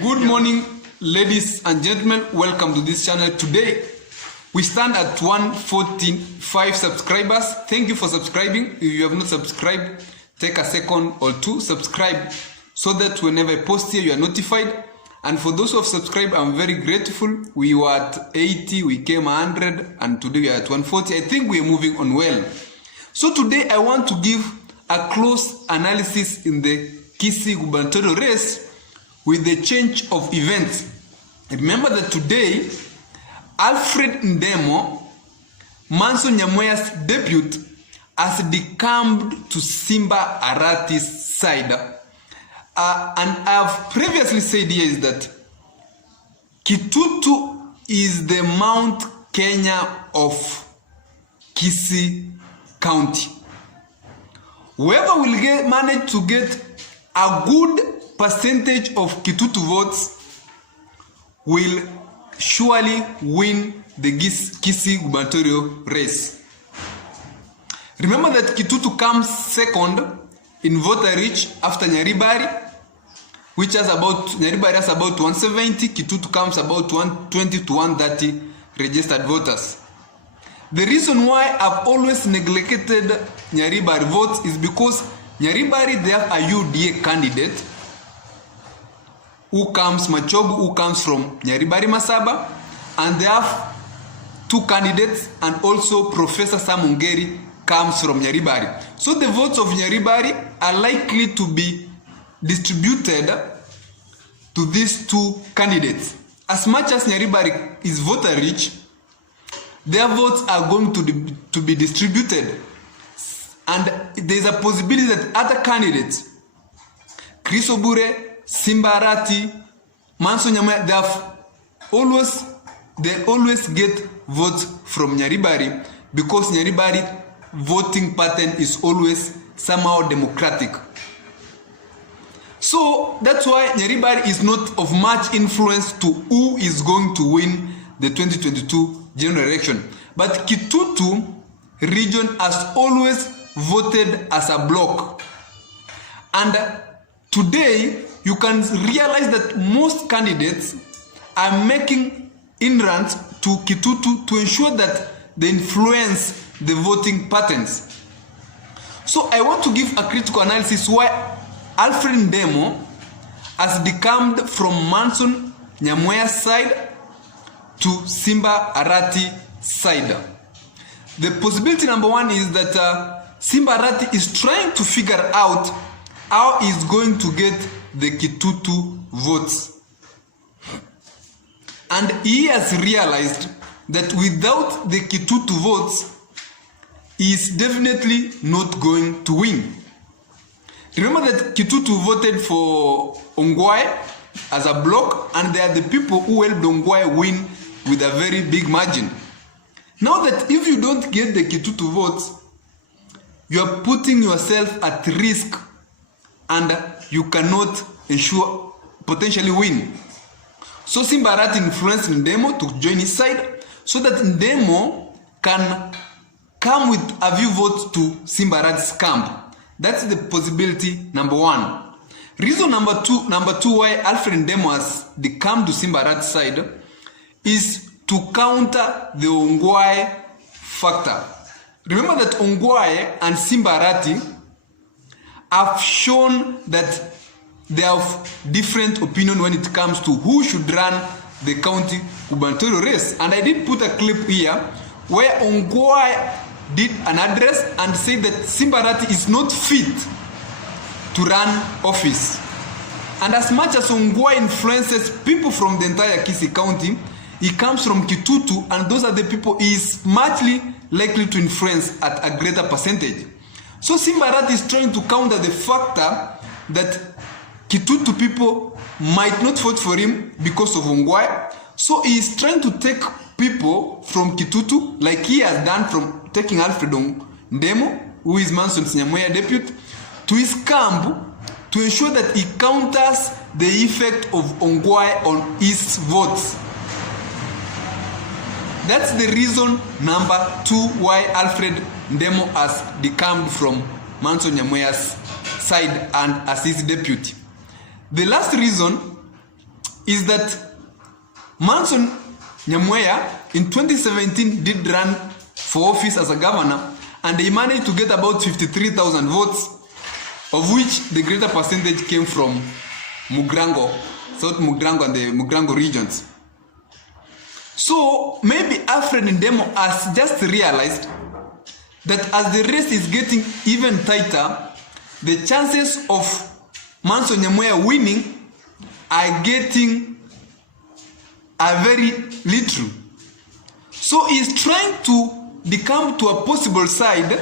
Good morning, ladies and gentlemen. Welcome to this channel. Today we stand at 145 subscribers. Thank you for subscribing. If you have not subscribed, take a second or two, subscribe so that whenever I post here you are notified. And for those who have subscribed, I'm very grateful. We were at 80, we came 100, and today we are at 140. I think we are moving on well. So today I want to give a close analysis in the Kisii gubernatorial race with the change of events. Remember that today, Alfred Ndemo, Manson Oyongo's deputy, has decamped to Simba Arati's side. And I have previously said here is that Kitutu is the Mount Kenya of Kisii County. Whoever will manage to get a good percentage of Kitutu votes will surely win the Kisii gubernatorial race. Remember that Kitutu comes second in voter reach after Nyaribari, which has Nyaribari has about 170, Kitutu comes about 120 to 130 registered voters. The reason why I've always neglected Nyaribari votes is because Nyaribari, they have a UDA candidate who comes, Machogu, who comes from Nyaribari Masaba, and they have two candidates, and also Professor Ongeri comes from Nyaribari. So the votes of Nyaribari are likely to be distributed to these two candidates. As much as Nyaribari is voter rich, their votes are going to be distributed. And there is a possibility that other candidates, Obure, Simba Arati, Manson Oyongo, they always get votes from Nyaribari because Nyaribari voting pattern is always somehow democratic. So that's why Nyaribari is not of much influence to who is going to win the 2022 general election. But Kitutu region has always voted as a bloc. And today, you can realize that most candidates are making inroads to Kitutu to ensure that they influence the voting patterns. So I want to give a critical analysis why Alfred Ndemo has decamped from Manson Oyongo's side to Simba Arati side. The possibility number one is that Simba Arati is trying to figure out how he's going to get the Kitutu votes. And he has realized that without the Kitutu votes, he is definitely not going to win. Remember that Kitutu voted for Ongeri as a bloc, and they are the people who helped Ongeri win with a very big margin. Now that if you don't get the Kitutu votes, you are putting yourself at risk and you cannot ensure potentially win. So Simba Arati influenced Ndemo to join his side so that Ndemo can come with a few votes to Simba Arati's camp. That's the possibility number one. Reason number two why Alfred Ndemo has come to Simba Arati's side is to counter the Ongeri factor. Remember that Ongeri and Simba Arati have shown that they have different opinion when it comes to who should run the county gubernatorial race. And I did put a clip here where Ongeri did an address and said that Simba Arati is not fit to run office. And as much as Ongeri influences people from the entire Kisii County, he comes from Kitutu, and those are the people he is muchly likely to influence at a greater percentage. So Simba Arati is trying to counter the factor that Kitutu people might not vote for him because of Ongeri. So he is trying to take people from Kitutu, like he has done from taking Alfred Ndemo, who is Manson Oyongo deputy, to his camp to ensure that he counters the effect of Ongeri on his votes. That's the reason number two why Alfred Ndemo has decamped from Manson Oyongo's side and as his deputy. The last reason is that Manson Oyongo in 2017 did run for office as a governor, and he managed to get about 53,000 votes, of which the greater percentage came from Mugrango, South Mugrango and the Mugrango regions. So maybe Alfred Ndemo has just realized that as the race is getting even tighter, the chances of Manson Oyongo winning are very little. So he's trying to become to a possible side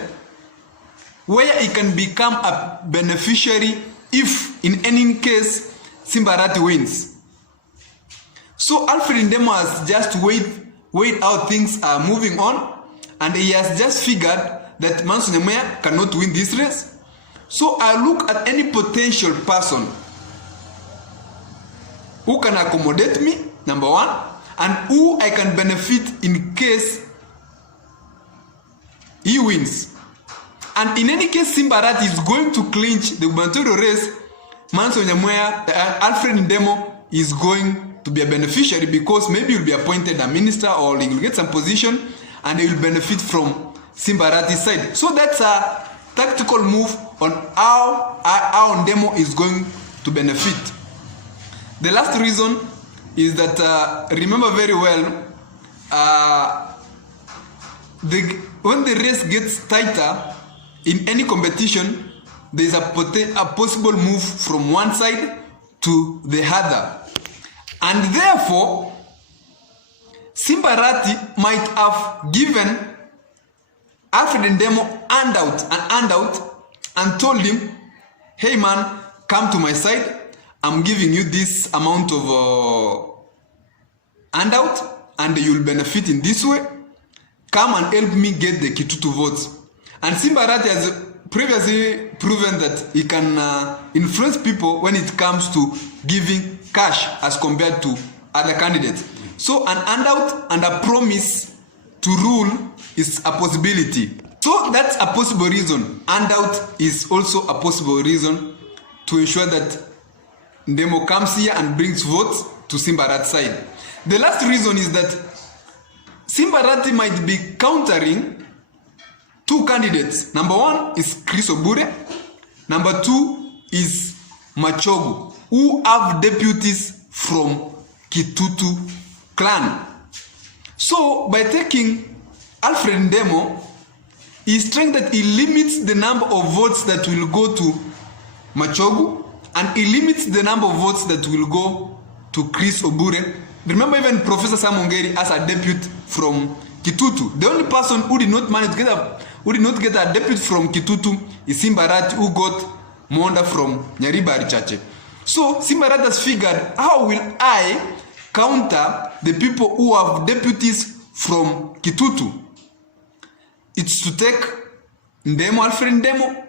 where he can become a beneficiary if in any case Simba Arati wins. So Alfred Ndemo has just wait how things are moving on, and he has just figured that Manson Oyongo cannot win this race. So I look at any potential person who can accommodate me, number one, and who I can benefit in case he wins. And in any case, Simba Arati is going to clinch the gubernatorial race. Manson Oyongo, Alfred Ndemo is going to be a beneficiary because maybe he'll be appointed a minister or he will get some position and he will benefit from Simba Arati's side. So that's a tactical move on how Ndemo is going to benefit. The last reason is that remember very well, when the race gets tighter in any competition, there is a possible move from one side to the other, and therefore Simba Arati might have given Alfred Ndemo handout and told him, hey man, come to my side, I'm giving you this amount of handout and you'll benefit in this way. Come and help me get the Kitutu votes. And Simba Arati has previously proven that he can influence people when it comes to giving cash as compared to other candidates. So an handout and a promise to rule is a possibility. So that's a possible reason. Handout is also a possible reason to ensure that Ndemo comes here and brings votes to Simba Arati's side. The last reason is that Simba Arati might be countering two candidates. Number one is Obure. Number two is Machogu, who have deputies from Kitutu clan. So by taking Alfred Ndemo, he's trying that he limits the number of votes that will go to Machogu, and he limits the number of votes that will go to Obure. Remember, even Professor Ongeri as a deputy from Kitutu. The only person who did not manage to get a deputy from Kitutu is Simba Arati, who got Monda from Nyaribari. So Simba Arati has figured, how will I counter the people who have deputies from Kitutu? It's to take Alfred Ndemo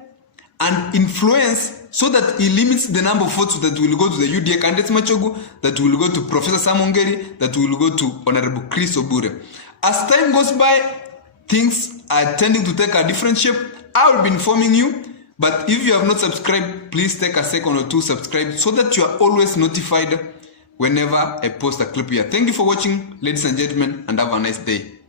and influence so that he limits the number of votes that will go to the UDA candidate Machogu, that will go to Professor Ongeri, that will go to Honorable Obure. As time goes by, things are tending to take a different shape. I will be informing you, but if you have not subscribed, please take a second or two, subscribe, so that you are always notified whenever I post a clip here. Thank you for watching, ladies and gentlemen, and have a nice day.